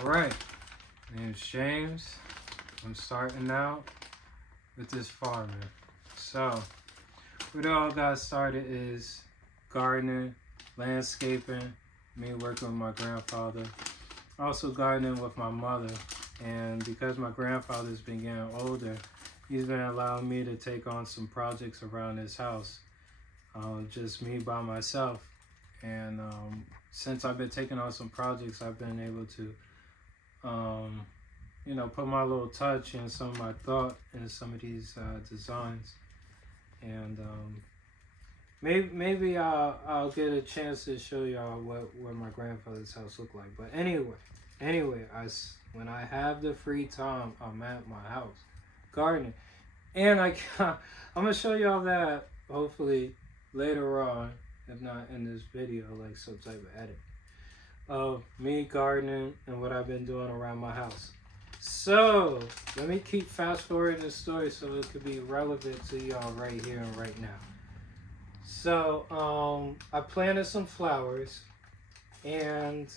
Alright, my name's James. I'm starting out with this farming. So, what it all got started is gardening, landscaping, me working with my grandfather, also gardening with my mother. And because my grandfather's been getting older, he's been allowing me to take on some projects around his house, just me by myself. And since I've been taking on some projects, I've been able to put my little touch and some of my thought in some of these designs. And maybe I'll get a chance to show y'all what my grandfather's house looked like. But anyway, when I have the free time, I'm at my house gardening, and I'm gonna show y'all that hopefully later on, if not in this video, like some type of edit of me gardening and what I've been doing around my house. So let me keep fast forwarding the story so it could be relevant to y'all right here and right now. So I planted some flowers, and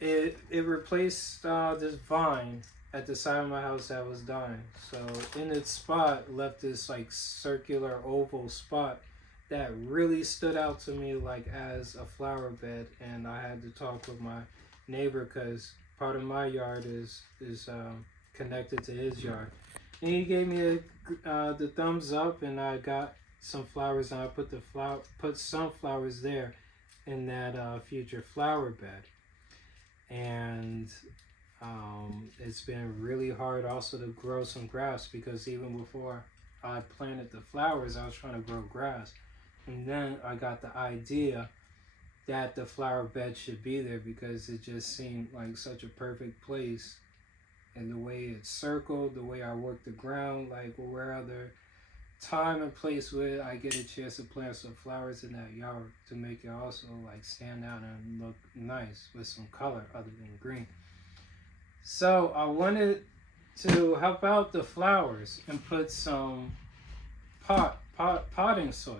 it replaced this vine at the side of my house that was dying. So in its spot left this like circular oval spot that really stood out to me like as a flower bed. And I had to talk with my neighbor because part of my yard is connected to his yard, and he gave me the thumbs up, and I got some flowers, and I put some flowers there in that future flower bed. And it's been really hard also to grow some grass, because even before I planted the flowers, I was trying to grow grass. And then I got the idea that the flower bed should be there because it just seemed like such a perfect place. And the way it's circled, the way I work the ground, like where other time and place would I get a chance to plant some flowers in that yard to make it also like stand out and look nice with some color other than green. So I wanted to help out the flowers and put some potting soil,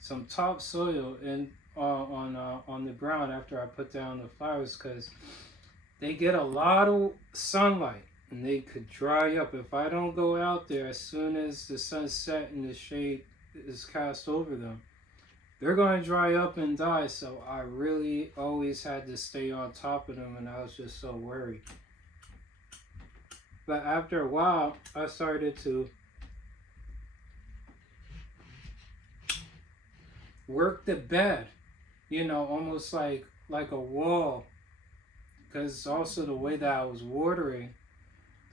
some topsoil in on the ground after I put down the flowers, because they get a lot of sunlight and they could dry up. If I don't go out there as soon as the sun set and the shade is cast over them, they're going to dry up and die. So I really always had to stay on top of them, and I was just so worried. But after a while, I started to work the bed, almost like a wall, because also the way that I was watering,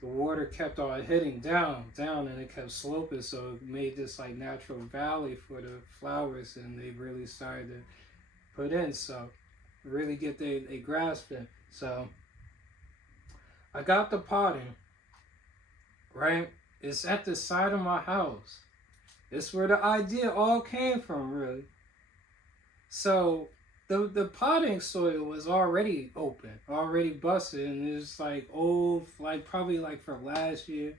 the water kept on hitting down, and it kept sloping, so it made this like natural valley for the flowers, and they really started to put in, so really get they grasp it. So I got the potting, right? It's at the side of my house. It's where the idea all came from, really. So the potting soil was already open, already busted, and it's like old, like probably like from last year.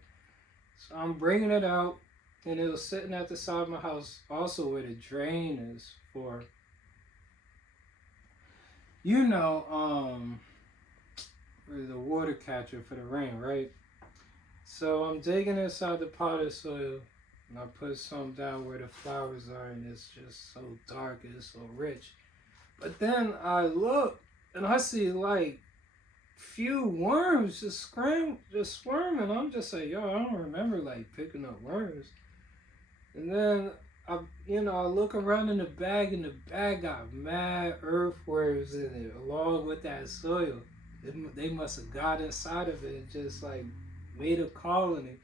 So I'm bringing it out, and it was sitting at the side of my house, also where the drain is for, where the water catcher for the rain, right? So I'm digging inside the potted soil, and I put some down where the flowers are, and it's just so dark and it's so rich. But then I look, and I see like few worms just squirming. I'm just like, yo, I don't remember like picking up worms. And then I look around in the bag, and the bag got mad earthworms in it, along with that soil. They must have got inside of it and just like made a colony.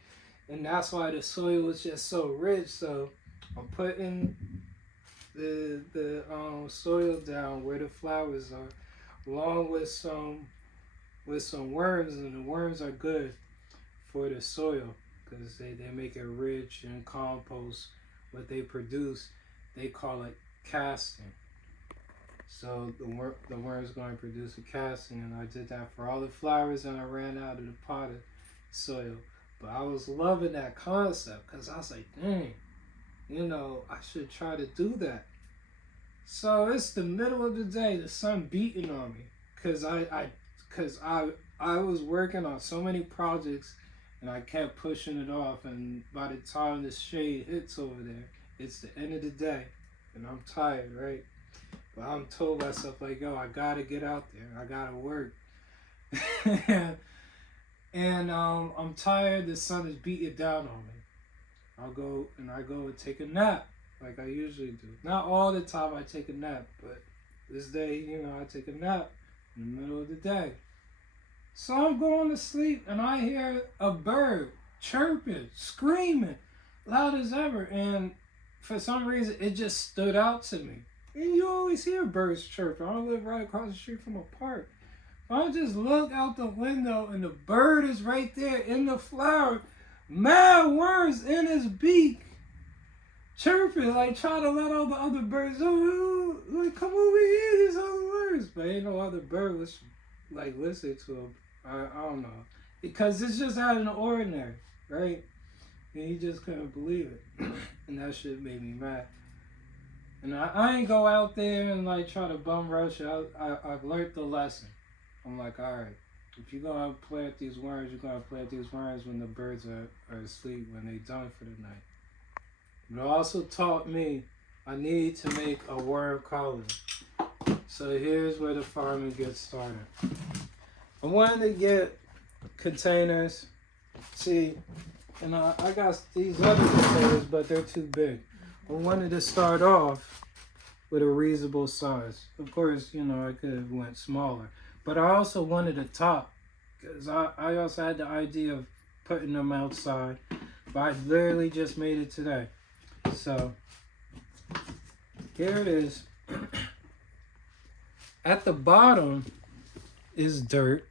And that's why the soil was just so rich. So I'm putting the soil down where the flowers are, along with some worms, and the worms are good for the soil because they make it rich in compost. What they produce, they call it casting. So the worm's going to produce a casting, and I did that for all the flowers, and I ran out of the potted soil. But I was loving that concept because I was like, dang, I should try to do that. So it's the middle of the day, the sun beating on me, because I because I was working on so many projects and I kept pushing it off, and by the time the shade hits over there, it's the end of the day and I'm tired, right? But I'm told myself like, yo, I gotta get out there, I gotta work. and I'm tired, the sun is beating down on me. I go and take a nap like I usually do. Not all the time I take a nap, but this day, I take a nap in the middle of the day. So I'm going to sleep and I hear a bird chirping, screaming, loud as ever. And for some reason, it just stood out to me. And you always hear birds chirping. I live right across the street from a park. I just look out the window and the bird is right there in the flower. Mad worms in his beak. Chirping, like trying to let all the other birds know, like, come over here, there's other birds. But ain't no other bird was like listening to him. I don't know. Because it's just out of the ordinary, right? And he just couldn't believe it. And that shit made me mad. And I ain't go out there and like try to bum rush. I've learned the lesson. I'm like, all right, if you're going to plant these worms, you're going to plant these worms when the birds are asleep, when they done for the night. But it also taught me I need to make a worm colony. So here's where the farming gets started. I wanted to get containers. See, and I got these other containers, but they're too big. I wanted to start off with a reasonable size. Of course, I could have went smaller. But I also wanted a top, because I also had the idea of putting them outside. But I literally just made it today. So, here it is. At the bottom is dirt.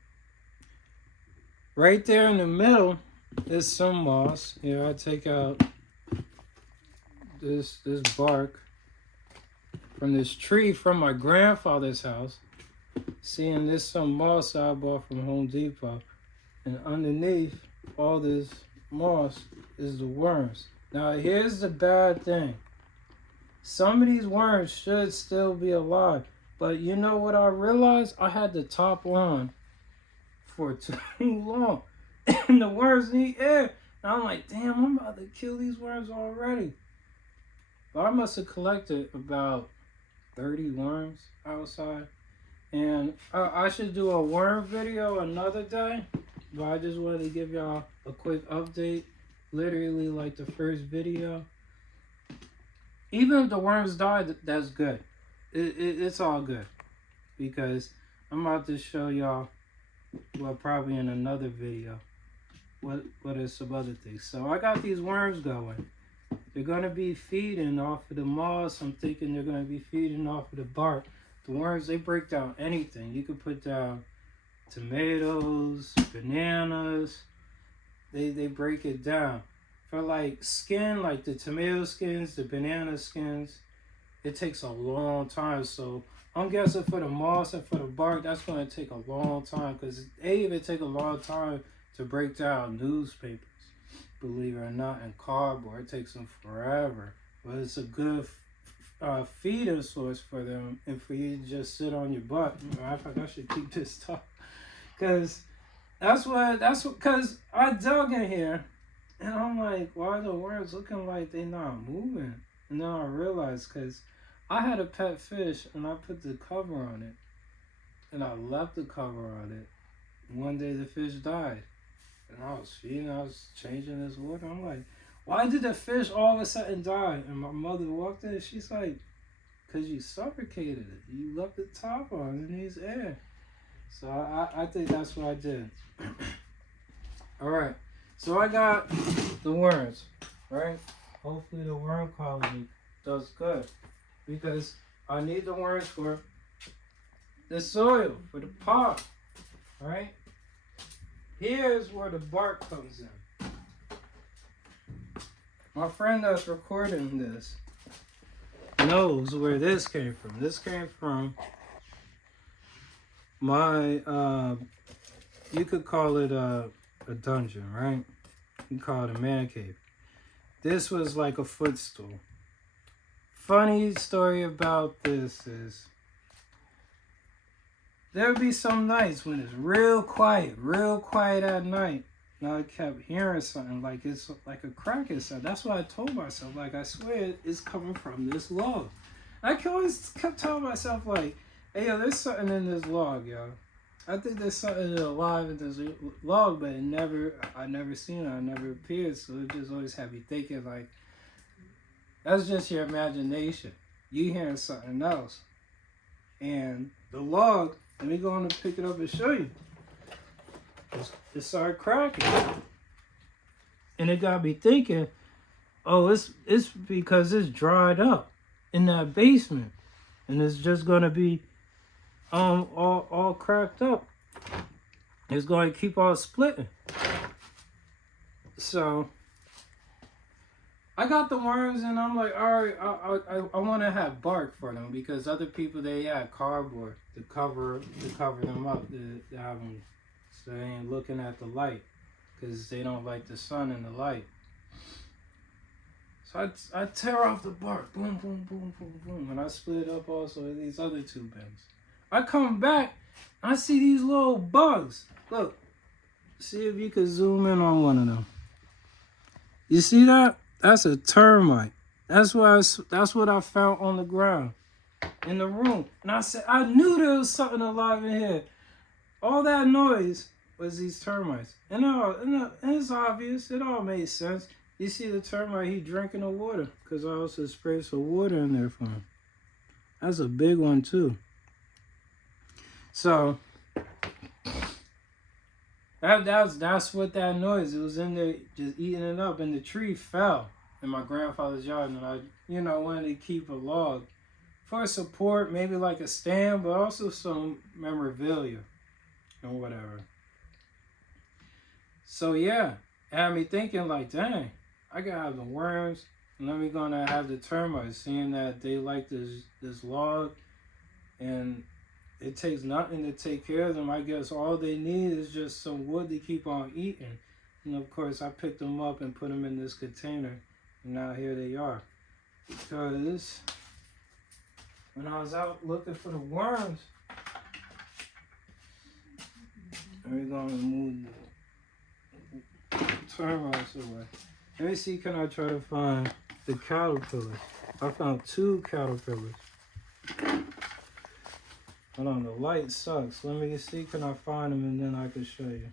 Right there in the middle is some moss. Here, I take out this bark from this tree from my grandfather's house. Seeing this some moss I bought from Home Depot. And underneath all this moss is the worms. Now here's the bad thing. Some of these worms should still be alive. But you know what I realized? I had the top on for too long. And the worms need air. And I'm like, damn, I'm about to kill these worms already. But I must have collected about 30 worms outside. And I should do a worm video another day. But I just wanted to give y'all a quick update. Literally like the first video. Even if the worms die, that's good. It's all good. Because I'm about to show y'all, well, probably in another video, what is some other things. So I got these worms going. They're going to be feeding off of the moss. I'm thinking they're going to be feeding off of the bark. The worms, they break down anything. You could put down tomatoes, bananas. They break it down. For like skin, like the tomato skins, the banana skins, it takes a long time. So I'm guessing for the moss and for the bark, that's going to take a long time. Because they even take a long time to break down newspapers, believe it or not, and cardboard. It takes them forever. But it's a good feeding source for them, and for you to just sit on your butt. I think I should keep this talk, because because I dug in here and I'm like, why are the worms looking like they not moving? And then I realized, because I had a pet fish and I put the cover on it and I left the cover on it, and one day the fish died, and I was feeding, I was changing his water. I'm like, why did the fish all of a sudden die? And my mother walked in and she's like, because you suffocated it. You left the top on and it needs air. So I think that's what I did. Alright. So I got the worms. Right? Hopefully the worm colony does good. Because I need the worms for the soil, for the pot. Alright? Here's where the bark comes in. My friend that's recording this knows where this came from. This came from my, you could call it a dungeon, right? You call it a man cave. This was like a footstool. Funny story about this is, there'll be some nights when it's real quiet at night. And I kept hearing something like it's like a cracking sound. That's why I told myself, like, I swear it's coming from this log. I always kept telling myself, like, hey, yo, there's something in this log, yo. I think there's something alive in this log, but I never seen it. I never appeared. So it just always had me thinking, like, that's just your imagination. You hearing something else. And the log, let me go on and pick it up and show you. It started cracking. And it got me thinking, oh, it's because it's dried up in that basement. And it's just gonna be all cracked up. It's going to keep on splitting. So I got the worms, and I'm like, all right, I want to have bark for them, because other people, they had cardboard to cover them up, to have them so they ain't looking at the light, because they don't like the sun and the light. So I tear off the bark, boom, boom, boom, boom, boom, and I split it up also in these other 2 bins. I come back, I see these little bugs. Look, see if you can zoom in on one of them. You see that? That's a termite. That's what I found on the ground in the room. And I said, I knew there was something alive in here. All that noise was these termites. And it's obvious. It all made sense. You see the termite, he drinking the water, because I also sprayed some water in there for him. That's a big one too. So that's what that noise. It was in there just eating it up, and the tree fell in my grandfather's yard, and I wanted to keep a log for support, maybe like a stand, but also some memorabilia and whatever. So yeah, it had me thinking, like, dang, I gotta have the worms, and then we're gonna have the termites, seeing that they like this log, and it takes nothing to take care of them. I guess all they need is just some wood to keep on eating. And of course, I picked them up and put them in this container. And now here they are. Because when I was out looking for the worms, we're going to move the termites away. Let me see, can I try to find the caterpillars? I found 2 caterpillars. Hold on, the light sucks. Let me see, can I find them, and then I can show you.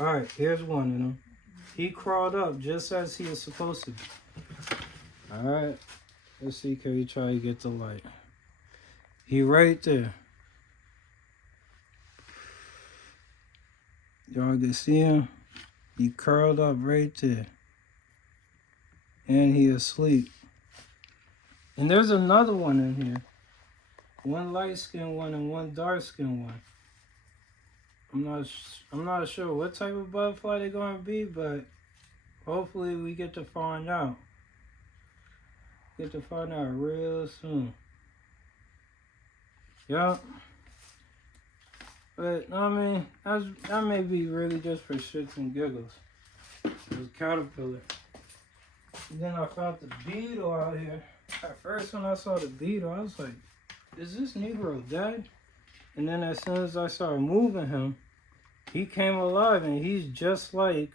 Alright, here's one of them. He crawled up just as he was supposed to. Alright, let's see, can we try to get the light? He right there. Y'all can see him? He curled up right there. And he asleep. And there's another one in here. One light-skinned one and one dark-skinned one. I'm not sure what type of butterfly they're going to be, but hopefully we get to find out. Get to find out real soon. Yup. But, I mean, that may be really just for shits and giggles. It was a caterpillar. And then I found the beetle out here. At first, when I saw the beetle, I was like, is this Negro dead? And then as soon as I started moving him, he came alive, and he's just like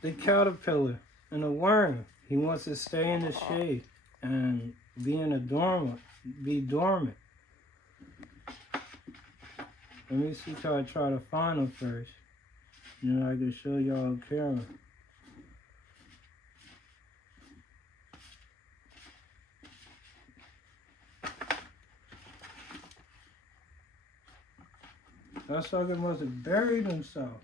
the caterpillar and the worm. He wants to stay in the shade and be dormant. Let me see, how I try to find him first. And then I can show y'all on camera. That sucker must have buried himself.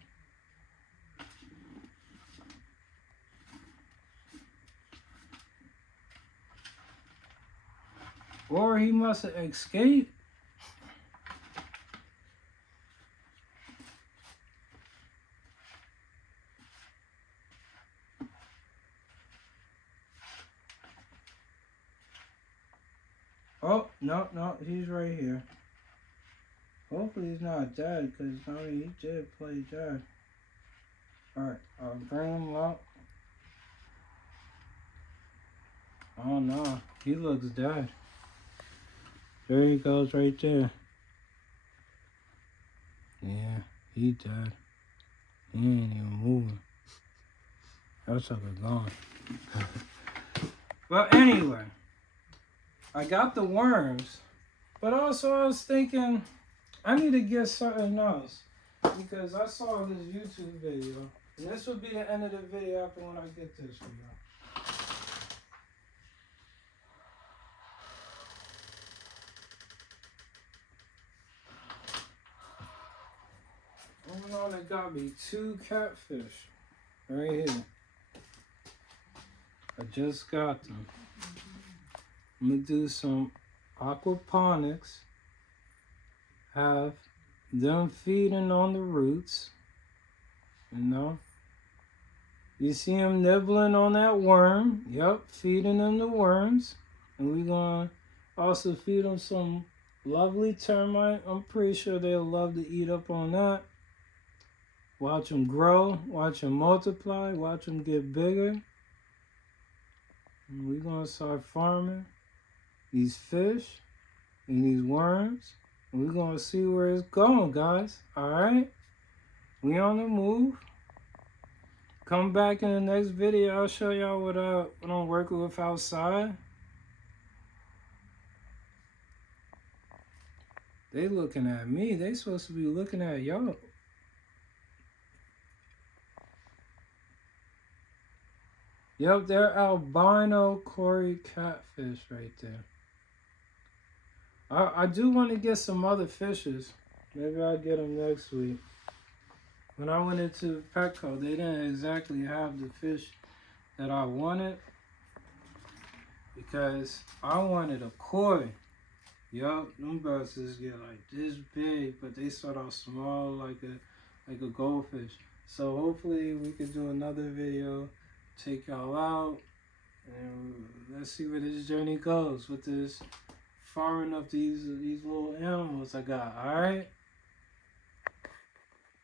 Or he must have escaped. Oh, no, he's right here. Hopefully he's not dead, because, I mean, he did play dead. Alright, I'll bring him up. Oh no, he looks dead. There he goes right there. Yeah, he dead. He ain't even moving. That sucker gone. Well, anyway, I got the worms, but also I was thinking I need to get something else because I saw this YouTube video, and this will be the end of the video after when I get this for y'all. Moving on, I got me 2 catfish right here. I just got them. I'm gonna do some aquaponics. Have them feeding on the roots. You know. You see them nibbling on that worm. Yep, feeding them the worms. And we're gonna also feed them some lovely termite. I'm pretty sure they'll love to eat up on that. Watch them grow, watch them multiply, watch them get bigger. And we're going to start farming these fish and these worms. And we're going to see where it's going, guys. All right? We on the move. Come back in the next video. I'll show y'all what I'm working with outside. They looking at me. They supposed to be looking at y'all. Yep, they're albino Cory catfish right there. I do want to get some other fishes. Maybe I'll get them next week. When I went into Petco, they didn't exactly have the fish that I wanted because I wanted a koi. Yup, them birds just get like this big, but they start off small like a goldfish. So hopefully we could do another video, take y'all out, and let's see where this journey goes with this farming up these little animals I got. All right.